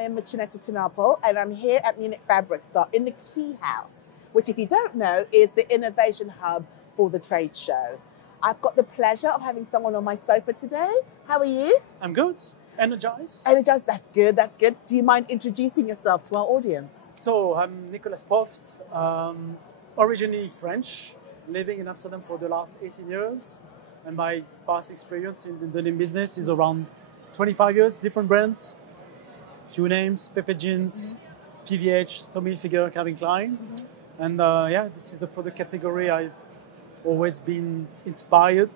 I am Muchaneta to Napel, and I'm here at Munich Fabric Store in the Key House, which, if you don't know, is the innovation hub for the trade show. I've got the pleasure of having someone on my sofa today. How are you? I'm good. Energized. Energized, that's good, that's good. Do you mind introducing yourself to our audience? So I'm Nicolas Prophte, originally French, living in Amsterdam for the last 18 years. And my past experience in the denim business is around 25 years, different brands, few names, Pepe Jeans, PVH, Tommy Hilfiger, Calvin Klein. And yeah, this is the product category I've always been inspired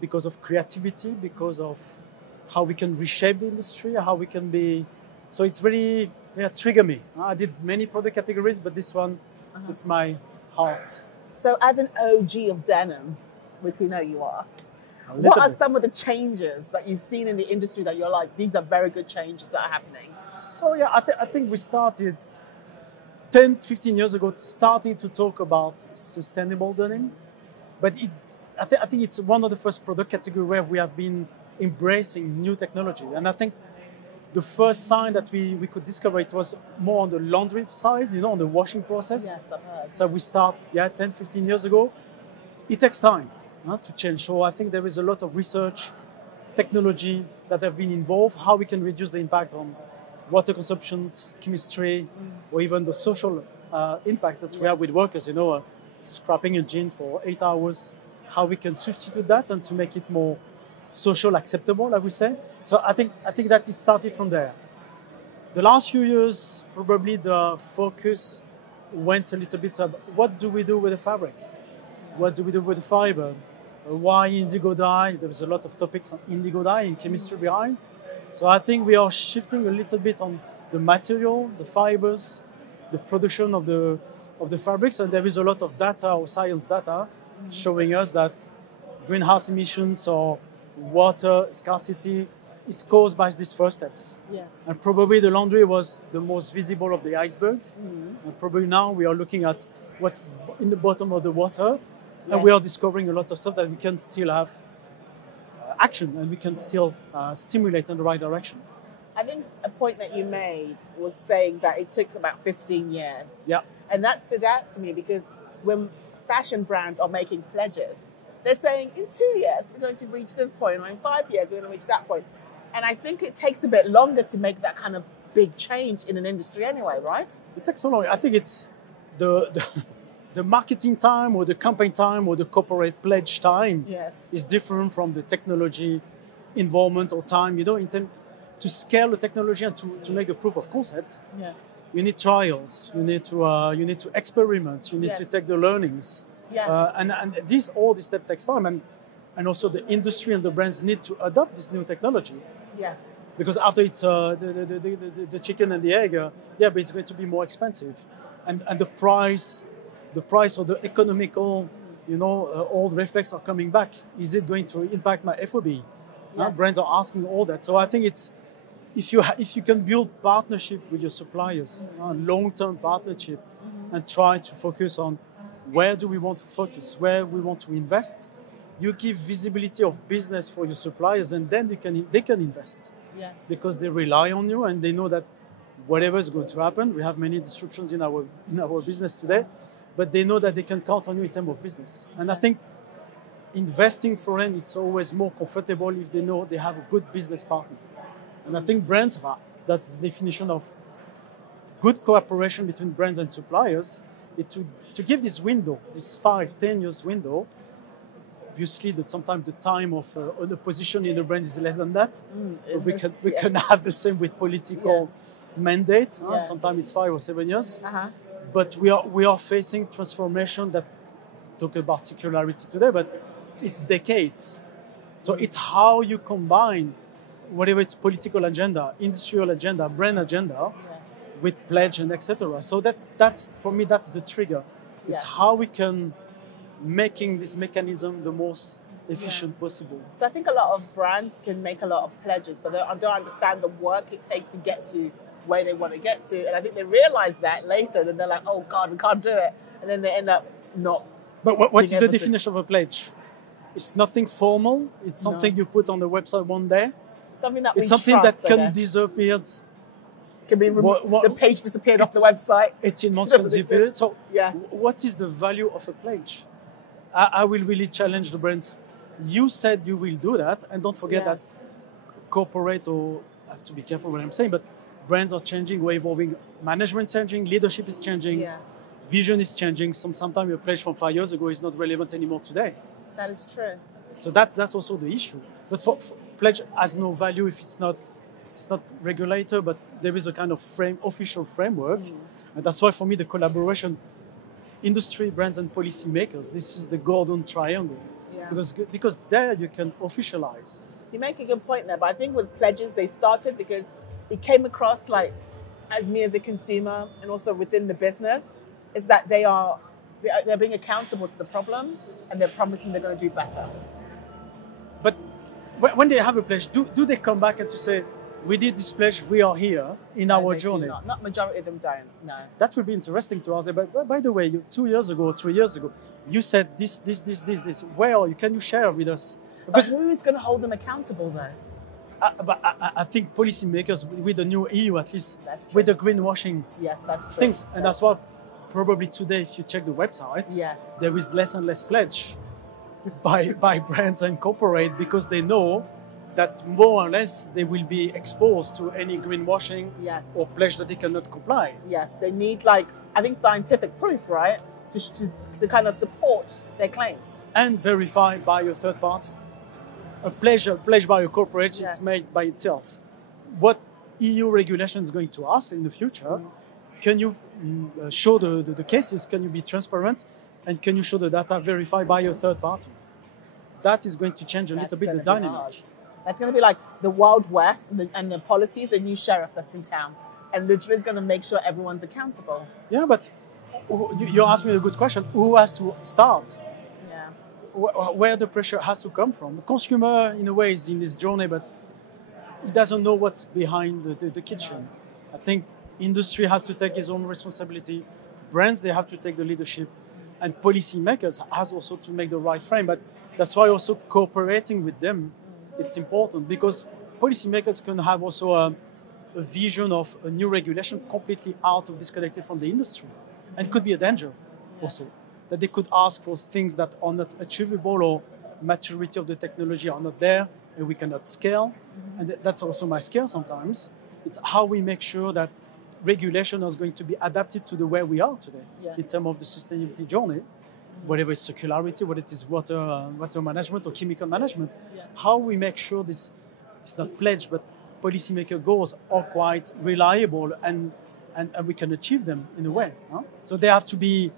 because of creativity, because of how we can reshape the industry, how we can be. So it's really triggered me. I did many product categories, but this one, it's my heart. So as an OG of denim, which we know you are, what are some of the changes that you've seen in the industry that you're like, these are very good changes that are happening? So yeah, I think we started 10, 15 years ago, starting to talk about sustainable denim. But I think it's one of the first product category where we have been embracing new technology. And I think the first sign that we could discover it was more on the laundry side, you know, on the washing process. Yes, I've heard. So we start, 10, 15 years ago. It takes time to change. So I think there is a lot of research, technology that have been involved, how we can reduce the impact on water consumptions, chemistry, or even the social impact that we have with workers, you know, scrapping a jean for 8 hours, how we can substitute that and to make it more social acceptable, I would say. So I think that it started from there. The last few years, probably the focus went a little bit of what do we do with the fabric? What do we do with the fiber? Why indigo dye? There was a lot of topics on indigo dye and chemistry behind. So I think we are shifting a little bit on the material, the fibers, the production of the fabrics, and there is a lot of data or science data showing us that greenhouse emissions or water scarcity is caused by these first steps. Yes. And probably the laundry was the most visible of the iceberg. And probably now we are looking at what is in the bottom of the water, and we are discovering a lot of stuff that we can still have action and we can still stimulate in the right direction. I think a point that you made was saying that it took about 15 years. Yeah. And that stood out to me because when fashion brands are making pledges, they're saying in 2 years we're going to reach this point, or in 5 years we're going to reach that point. And I think it takes a bit longer to make that kind of big change in an industry anyway, right? It takes so long. I think it's the marketing time or the campaign time or the corporate pledge time is different from the technology involvement or time. You know, to scale the technology and to make the proof of concept, you need trials, you need to experiment, you need to take the learnings. And all this step takes time, and also the industry and the brands need to adopt this new technology. Yes. Because after it's the chicken and the egg, but it's going to be more expensive, and the price or the economical, all the reflex are coming back. Is it going to impact my FOB? Brands are asking all that. So I think it's if you can build partnership with your suppliers, long-term partnership, and try to focus on where do we want to focus, where we want to invest. You give visibility of business for your suppliers, and then they can invest. Yes. Because they rely on you and they know that whatever is going to happen. We have many disruptions in our business today, but they know that they can count on you in terms of business. And I think investing for them, it's always more comfortable if they know they have a good business partner. And I think brands, that's the definition of good cooperation between brands and suppliers, is to give this window, this 5-10 years window. Obviously, sometimes the time of the position in a brand is less than that. We can have the same with political mandate. Sometimes it's 5 or 7 years. But we are facing transformation that talk about circularity today, but it's decades. So it's how you combine whatever it's political agenda, industrial agenda, brand agenda, with pledge and etc. So that's for me, that's the trigger. It's how we can making this mechanism the most efficient possible. So I think a lot of brands can make a lot of pledges, but they don't understand the work it takes to get to where they want to get to. And I think they realize that later, then they're like, oh God, we can't do it. And then they end up not. But what is the definition of a pledge? It's nothing formal. It's something you put on the website one day. Something that it's something that can disappear can be removed. The page disappeared off the website. 18 months can disappear. So yes. What is the value of a pledge? I will really challenge the brands. You said you will do that, and don't forget that corporate, or I have to be careful what I'm saying, but brands are changing, we're evolving, management changing, leadership is changing, vision is changing. Sometimes your pledge from 5 years ago is not relevant anymore today. That is true. So that's also the issue. But for pledge has no value if it's not regulated, but there is a kind of official framework. And that's why for me the collaboration, industry, brands and policy makers, this is the golden triangle. Because there you can officialize. You make a good point there, but I think with pledges they started because it came across like, as me as a consumer and also within the business, is that they're being accountable to the problem and they're promising they're going to do better. But when they have a pledge, do they come back and to say, we did this pledge, we are here in our journey? Not majority of them don't, no. That would be interesting to ask. But by the way, 2 years ago, 3 years ago, you said this. Where are you? Can you share with us? Because who's going to hold them accountable though? But I think policymakers, with the new EU at least, with the greenwashing things, and that's why probably today, if you check the website, there is less and less pledge by brands and corporate, because they know that more or less they will be exposed to any greenwashing or pledge that they cannot comply. Yes, they need I think scientific proof, right, to kind of support their claims. And verified by a third party. A pledge by a corporation, it's made by itself. What EU regulation is going to ask in the future, can you show the cases, can you be transparent, and can you show the data verified by a third party? That is going to change a little bit the dynamic. That's going to be like the Wild West and the policies, the new sheriff that's in town. And literally is going to make sure everyone's accountable. Yeah, but you asked me a good question. Who has to start? Where the pressure has to come from. The consumer, in a way, is in this journey, but he doesn't know what's behind the kitchen. I think industry has to take its own responsibility. Brands, they have to take the leadership. And policymakers has also to make the right frame. But that's why also cooperating with them, it's important, because policymakers can have also a vision of a new regulation completely disconnected from the industry. And it could be a danger also. That they could ask for things that are not achievable, or maturity of the technology are not there and we cannot scale. And that's also my scare sometimes. It's how we make sure that regulation is going to be adapted to the way we are today in terms of the sustainability journey, whatever it's circularity, whether it is water management or chemical management. How we make sure this is not pledged, but policymaker goals are quite reliable and we can achieve them in a way. Huh? So they have to be,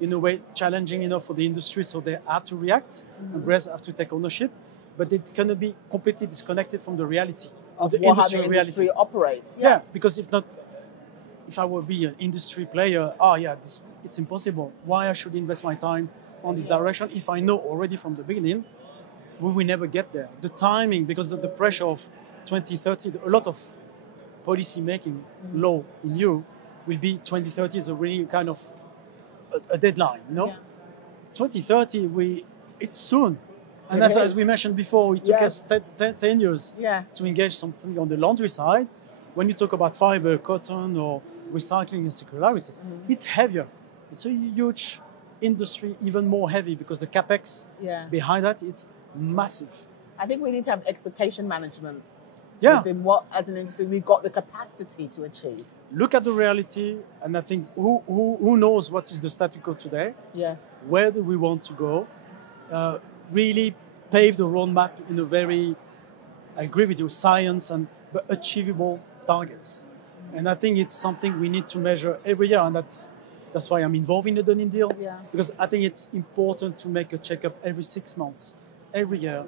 in a way, challenging enough for the industry, so they have to react, and brands have to take ownership, but it cannot be completely disconnected from the reality of the industry reality. Industry operates. Yeah, because if not, if I would be an industry player, it's impossible. Why I should invest my time on this direction if I know already from the beginning we will never get there. The timing, because of the pressure of 2030, a lot of policy making law in Europe will be 2030 is a really kind of a deadline, 2030, it's soon. And as we mentioned before, it took us 10 years to engage something on the laundry side. When you talk about fiber, cotton, or recycling and circularity, it's heavier. It's a huge industry, even more heavy, because the capex behind that, it's massive. I think we need to have expectation management within what, as an industry, we've got the capacity to achieve. Look at the reality, and I think who knows what is the status quo today? Yes. Where do we want to go? Really pave the roadmap in a very, I agree with you, science but achievable targets. And I think it's something we need to measure every year, and that's why I'm involved in the Denim Deal, because I think it's important to make a checkup every 6 months, every year.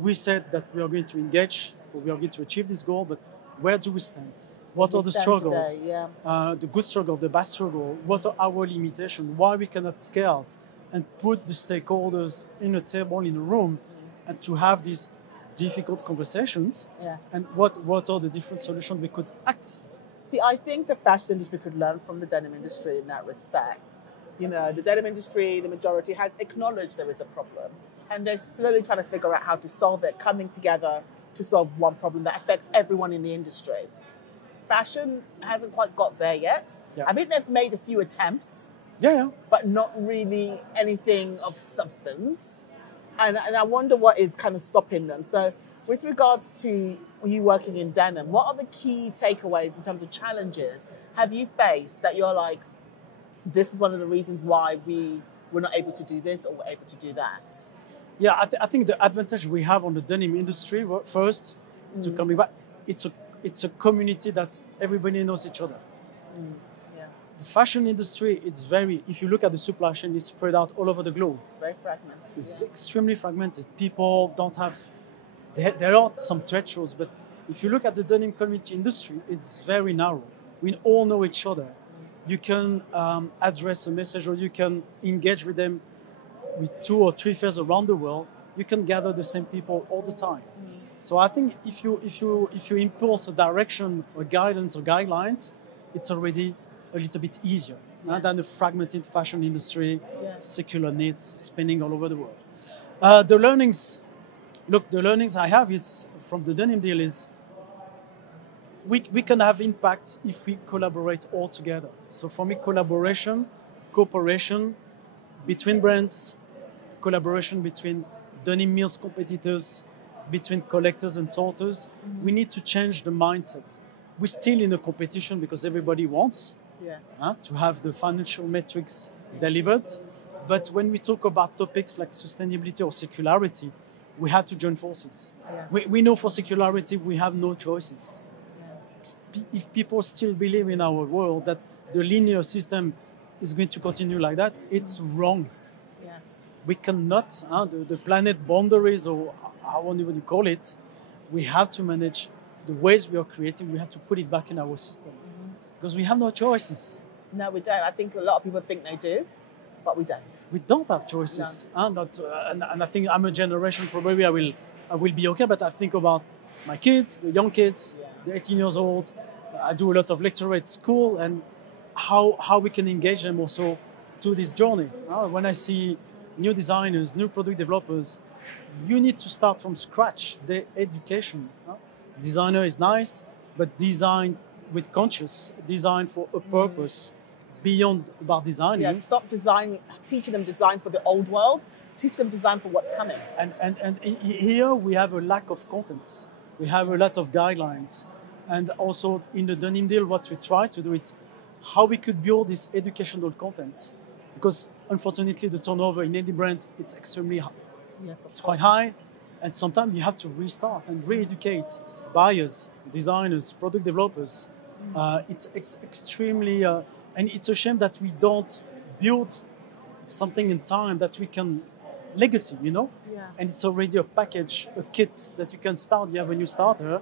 We said that we are going to engage, or we are going to achieve this goal, but where do we stand? What are the struggles? The good struggle, the bad struggle? What are our limitations? Why we cannot scale? And put the stakeholders in a table, in a room, and to have these difficult conversations. And what are the different solutions we could act? See, I think the fashion industry could learn from the denim industry in that respect. The denim industry, the majority, has acknowledged there is a problem, and they're slowly trying to figure out how to solve it, coming together to solve one problem that affects everyone in the industry. fashion hasn't quite got there yet. Yeah. I think they've made a few attempts, Yeah. but not really anything of substance. And I wonder what is kind of stopping them. So with regards to you working in denim, what are the key takeaways in terms of challenges have you faced that you're like, this is one of the reasons why we were not able to do this or we're able to do that? Yeah, I think the advantage we have on the denim industry, first, to coming back, it's a community that everybody knows each other. Yes. The fashion industry, if you look at the supply chain, it's spread out all over the globe. It's very fragmented. It's extremely fragmented. People don't have, there are some thresholds, but if you look at the denim community industry, it's very narrow. We all know each other. You can address a message or you can engage with them with 2 or 3 fairs around the world. You can gather the same people all the time. So I think if you impose a direction or guidance or guidelines, it's already a little bit easier than a fragmented fashion industry, secular needs, spinning all over the world. The learnings I have is from the Denim Deal is we can have impact if we collaborate all together. So for me, cooperation between brands, collaboration between denim mills competitors, between collectors and sorters, we need to change the mindset. We're still in a competition because everybody wants to have the financial metrics delivered. But when we talk about topics like sustainability or circularity, we have to join forces. We know for circularity we have no choices. If people still believe in our world that the linear system is going to continue like that, it's wrong. Yes. We cannot, the planet boundaries, or however you call it, we have to manage the waste we are creating. We have to put it back in our system because we have no choices. No, we don't. I think a lot of people think they do, but we don't. We don't have choices. And I think I'm a generation, probably I will be okay, but I think about my kids, the young kids, the 18 years old. I do a lot of lecture at school and how we can engage them also to this journey. When I see new designers, new product developers, you need to start from scratch, the education. Designer is nice, but design with conscious, design for a purpose beyond about designing. Yeah, stop designing, teaching them design for the old world, teach them design for what's coming. And here we have a lack of contents. We have a lot of guidelines. And also in the Denim Deal, what we try to do is how we could build these educational contents. Because unfortunately, the turnover in any brand, it's extremely high. Yes, it's quite high. And sometimes you have to restart and re-educate buyers, designers, product developers. It's extremely, and it's a shame that we don't build something in time that we can legacy, Yeah. And it's already a package, a kit that you can start. You have a new starter.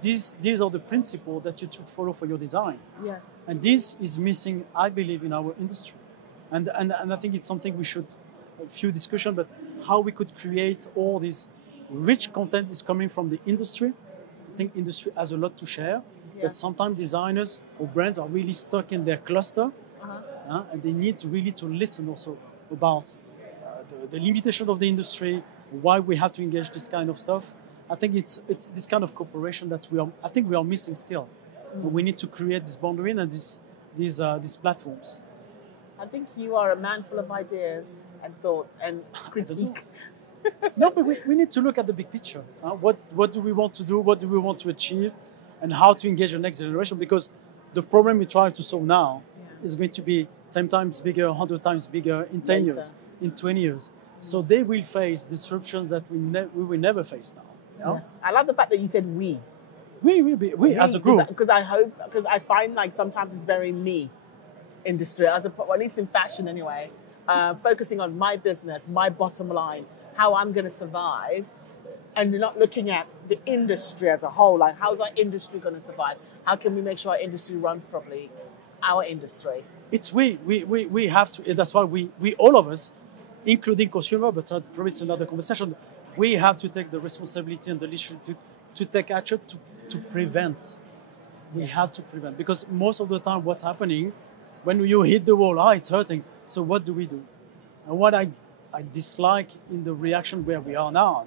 These are the principles that you should follow for your design. Yes. And this is missing, I believe, in our industry. And I think it's something we should, a few discussion, but how we could create all this rich content is coming from the industry. I think industry has a lot to share, but sometimes designers or brands are really stuck in their cluster, and they need to really to listen also about the limitation of the industry, why we have to engage this kind of stuff. I think it's this kind of cooperation that we are missing still. We need to create this boundary and these platforms. I think you are a man full of ideas and thoughts and critique. No, but we need to look at the big picture. What do we want to do? What do we want to achieve? And how to engage the next generation? Because the problem we try to solve now is going to be 10 times bigger, 100 times bigger in 10 years, in 20 years. So they will face disruptions that we will never face now. Yes. I love the fact that you said we. We as a group. Because I find like sometimes it's very me industry, at least in fashion anyway, focusing on my business, my bottom line, how I'm going to survive, and you're not looking at the industry as a whole. Like, how's our industry going to survive? How can we make sure our industry runs properly? Our industry. It's we have to. That's why we all of us, including consumer, but probably it's another conversation. We have to take the responsibility and the leadership to take action to prevent. We have to prevent, because most of the time, what's happening when you hit the wall, it's hurting. So what do we do? And what I dislike in the reaction where we are now,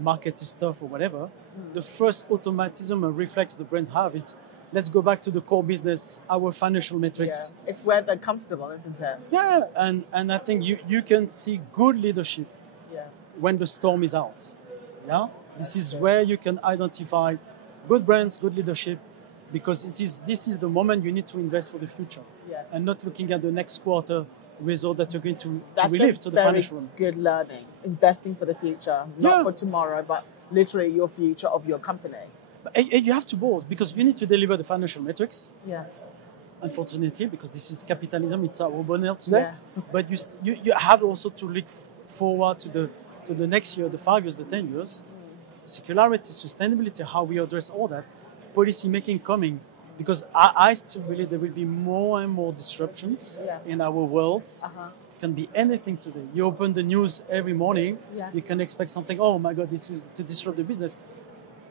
market stuff or whatever, the first automatism and reflex the brands have, it's let's go back to the core business, our financial metrics. Yeah. It's where they're comfortable, isn't it? Yeah, and I think you can see good leadership when the storm is out. Yeah, this is where you can identify good brands, good leadership, because this is the moment you need to invest for the future, and not looking at the next quarter result that you're going to relieve to the financial one. Good learning, investing for the future, not for tomorrow, but literally your future of your company. And you have to both, because you need to deliver the financial metrics. Yes. Unfortunately, because this is capitalism, it's our bonheur today. But you have also to look forward to the next year, the 5 years, the 10 years. Circularity, sustainability, how we address all that, policy making coming, because I still believe there will be more and more disruptions in our world. It can be anything today. You open the news every morning, you can expect something, oh my God, this is to disrupt the business.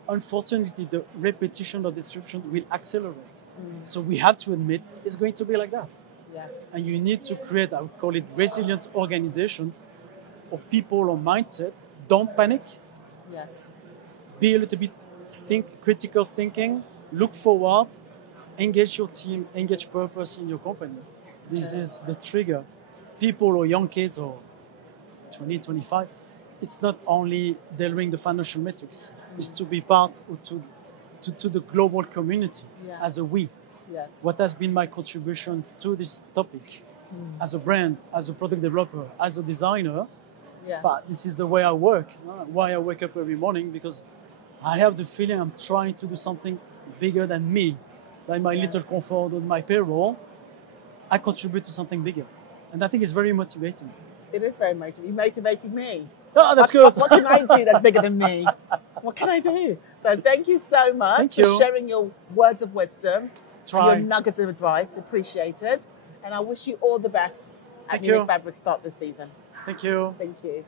Unfortunately, the repetition of disruption will accelerate. So we have to admit it's going to be like that. Yes. And you need to create, I would call it, resilient organization or people or mindset. Don't panic. Yes. Be a little bit critical thinking, look forward, engage your team, engage purpose in your company. This is the trigger. People or young kids or 20, 25, it's not only delivering the financial metrics, it's to be part of to the global community as a we. Yes. What has been my contribution to this topic as a brand, as a product developer, as a designer? Yes. But this is the way I work. Why I wake up every morning, because I have the feeling I'm trying to do something bigger than me, than my little comfort or my payroll. I contribute to something bigger. And I think it's very motivating. It is very motivating. You motivated me. Oh, that's good. What can I do that's bigger than me? What can I do? So thank you so much for sharing your words of wisdom and your nuggets of advice. Appreciated. And I wish you all the best at Munich Fabric start this season. Thank you. Thank you.